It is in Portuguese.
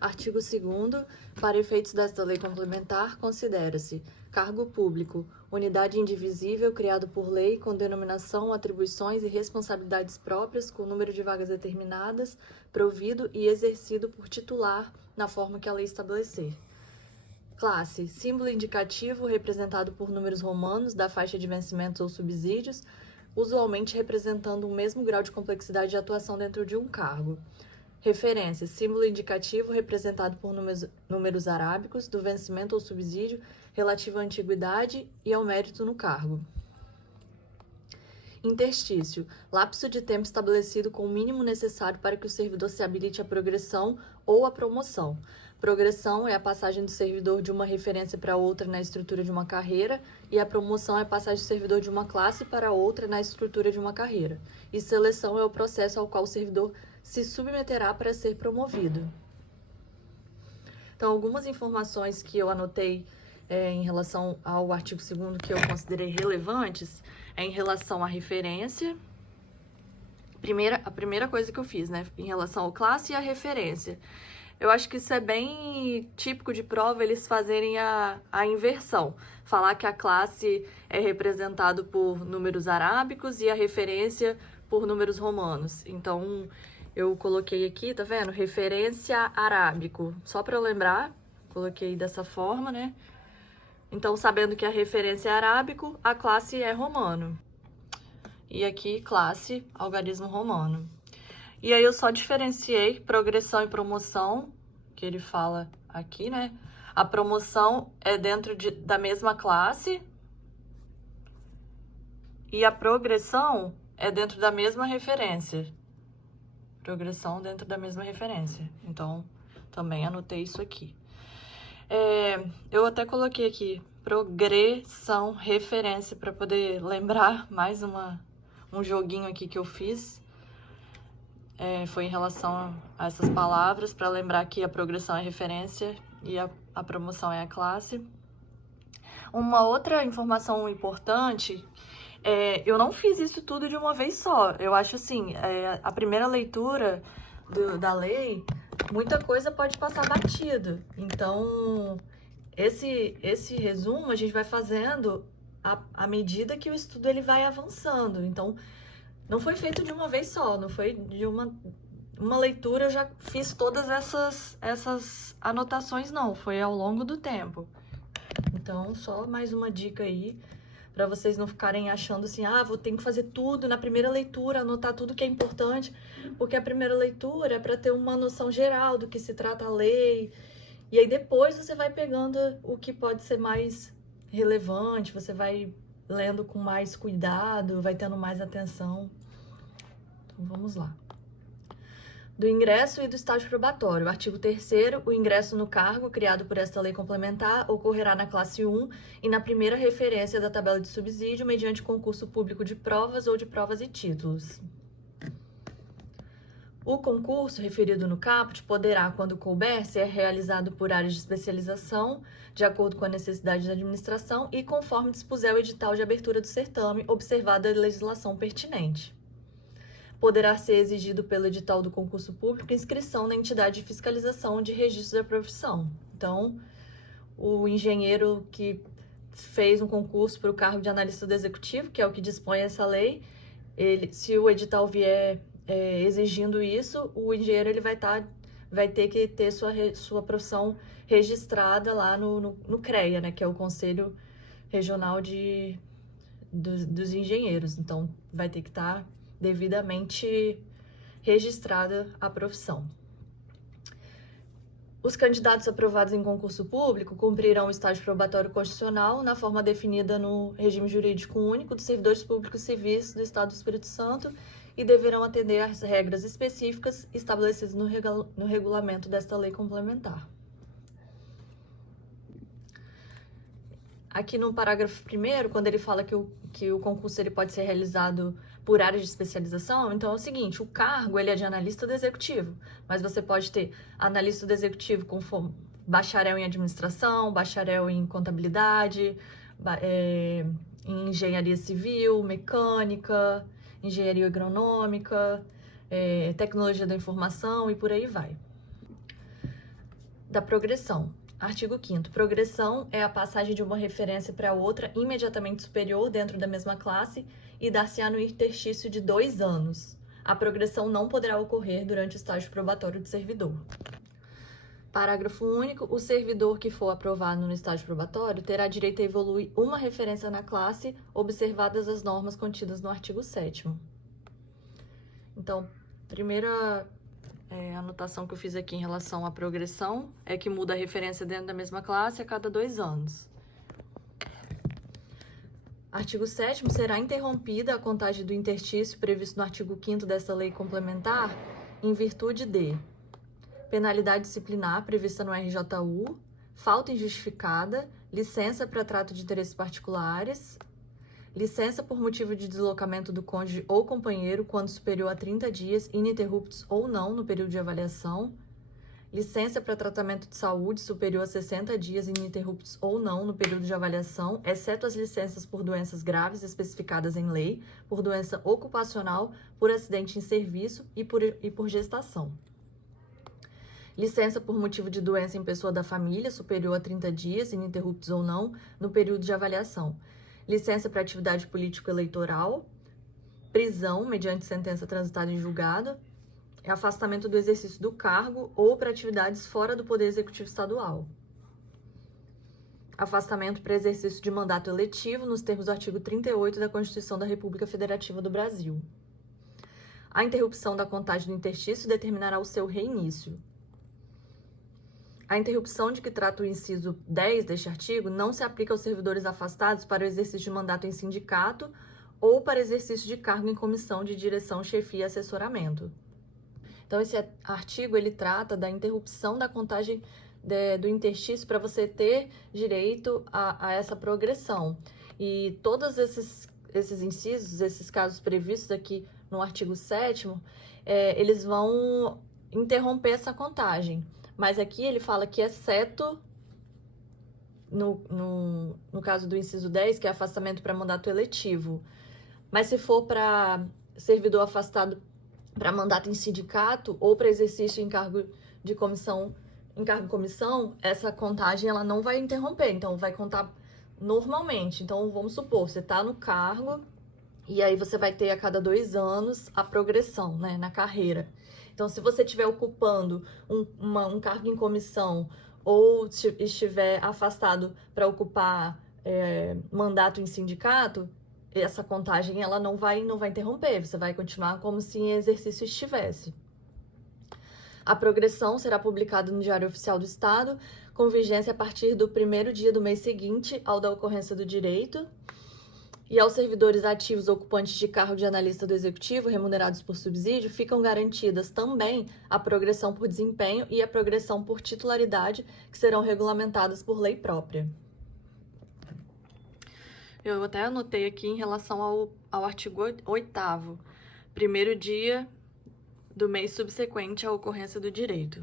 Artigo 2º. Para efeitos desta lei complementar, considera-se cargo público, unidade indivisível criado por lei com denominação, atribuições e responsabilidades próprias, com número de vagas determinadas, provido e exercido por titular na forma que a lei estabelecer. Classe: símbolo indicativo representado por números romanos da faixa de vencimentos ou subsídios, usualmente representando o mesmo grau de complexidade de atuação dentro de um cargo. Referência: símbolo indicativo representado por números arábicos do vencimento ou subsídio relativo à antiguidade e ao mérito no cargo. Interstício: lapso de tempo estabelecido com o mínimo necessário para que o servidor se habilite à progressão ou à promoção. Progressão é a passagem do servidor de uma referência para outra na estrutura de uma carreira, e a promoção é a passagem do servidor de uma classe para outra na estrutura de uma carreira. E seleção é o processo ao qual o servidor se submeterá para ser promovido. Então, algumas informações que eu anotei em relação ao artigo 2º que eu considerei relevantes é em relação à referência. A primeira coisa que eu fiz, né, em relação ao classe e à referência. Eu acho que isso é bem típico de prova, eles fazerem a inversão. Falar que a classe é representado por números arábicos e a referência por números romanos. Então, eu coloquei aqui, tá vendo? Referência arábico. Só para eu lembrar, coloquei dessa forma, né? Então, sabendo que a referência é arábico, a classe é romano. E aqui, classe, algarismo romano. E aí eu só diferenciei progressão e promoção, que ele fala aqui, né? A promoção é dentro da mesma classe e a progressão é dentro da mesma referência. Progressão dentro da mesma referência. Então, também anotei isso aqui. Eu até coloquei aqui progressão, referência, para poder lembrar mais um joguinho aqui que eu fiz. Foi em relação a essas palavras, para lembrar que a progressão é referência e a promoção é a classe. Uma outra informação importante, eu não fiz isso tudo de uma vez só. Eu acho assim, a primeira leitura da lei, muita coisa pode passar batido. Então, esse resumo a gente vai fazendo à medida que o estudo ele vai avançando. Então, não foi feito de uma vez só, não foi de uma leitura, eu já fiz todas essas anotações, não. Foi ao longo do tempo. Então, só mais uma dica aí, para vocês não ficarem achando assim, vou ter que fazer tudo na primeira leitura, anotar tudo que é importante, porque a primeira leitura é para ter uma noção geral do que se trata a lei, e aí depois você vai pegando o que pode ser mais relevante, você vai lendo com mais cuidado, vai tendo mais atenção. Então, vamos lá. Do ingresso e do estágio probatório. Artigo 3º, o ingresso no cargo criado por esta lei complementar ocorrerá na classe 1 e na primeira referência da tabela de subsídio mediante concurso público de provas ou de provas e títulos. O concurso referido no caput poderá, quando couber, ser realizado por áreas de especialização, de acordo com a necessidade da administração e conforme dispuser o edital de abertura do certame, observada a legislação pertinente. Poderá ser exigido pelo edital do concurso público inscrição na entidade de fiscalização de registro da profissão. Então, o engenheiro que fez um concurso para o cargo de analista do executivo, que é o que dispõe essa lei, se o edital vier exigindo isso, o engenheiro ele vai ter que ter sua profissão registrada lá no CREA, né, que é o Conselho Regional dos Engenheiros. Então, vai ter que estar devidamente registrada a profissão. Os candidatos aprovados em concurso público cumprirão o estágio probatório constitucional na forma definida no regime jurídico único dos servidores públicos civis do Estado do Espírito Santo e deverão atender às regras específicas estabelecidas no regulamento desta lei complementar. Aqui no parágrafo 1º, quando ele fala que o concurso ele pode ser realizado por área de especialização, então é o seguinte, o cargo ele é de analista do executivo, mas você pode ter analista do executivo com bacharel em administração, bacharel em contabilidade, em engenharia civil, mecânica, engenharia agronômica, tecnologia da informação e por aí vai. da progressão. Artigo 5º. Progressão é a passagem de uma referência para outra imediatamente superior dentro da mesma classe e dar-se-á no interstício de 2 anos. A progressão não poderá ocorrer durante o estágio probatório do servidor. Parágrafo único. O servidor que for aprovado no estágio probatório terá direito a evoluir uma referência na classe, observadas as normas contidas no artigo 7º. Então, primeira anotação que eu fiz aqui em relação à progressão é que muda a referência dentro da mesma classe a cada 2 anos. Artigo 7º. Será interrompida a contagem do interstício previsto no artigo 5º desta lei complementar em virtude de penalidade disciplinar prevista no RJU, falta injustificada, licença para trato de interesses particulares, licença por motivo de deslocamento do cônjuge ou companheiro quando superior a 30 dias, ininterruptos ou não no período de avaliação, licença para tratamento de saúde superior a 60 dias, ininterruptos ou não no período de avaliação, exceto as licenças por doenças graves especificadas em lei, por doença ocupacional, por acidente em serviço e por gestação. Licença por motivo de doença em pessoa da família superior a 30 dias, ininterruptos ou não, no período de avaliação. Licença para atividade político-eleitoral, prisão mediante sentença transitada em julgado, afastamento do exercício do cargo ou para atividades fora do Poder Executivo Estadual. Afastamento para exercício de mandato eletivo nos termos do artigo 38 da Constituição da República Federativa do Brasil. A interrupção da contagem do interstício determinará o seu reinício. A interrupção de que trata o inciso 10 deste artigo não se aplica aos servidores afastados para o exercício de mandato em sindicato ou para exercício de cargo em comissão de direção, chefia e assessoramento. Então, esse artigo, ele trata da interrupção da contagem do interstício para você ter direito a essa progressão. E todos esses incisos, esses casos previstos aqui no artigo 7º, eles vão interromper essa contagem. Mas aqui ele fala que, exceto no caso do inciso 10, que é afastamento para mandato eletivo. Mas se for para servidor afastado para mandato em sindicato ou para exercício em cargo de comissão, essa contagem ela não vai interromper, então vai contar normalmente. Então, vamos supor, você está no cargo e aí você vai ter a cada 2 anos a progressão, né, na carreira. Então, se você estiver ocupando um cargo em comissão ou estiver afastado para ocupar mandato em sindicato, essa contagem ela não vai interromper, você vai continuar como se em exercício estivesse. A progressão será publicada no Diário Oficial do Estado, com vigência a partir do 1º dia do mês seguinte ao da ocorrência do direito. E aos servidores ativos ocupantes de cargo de analista do Executivo, remunerados por subsídio, ficam garantidas também a progressão por desempenho e a progressão por titularidade, que serão regulamentadas por lei própria. Eu até anotei aqui em relação ao artigo 8º, 1º dia do mês subsequente à ocorrência do direito.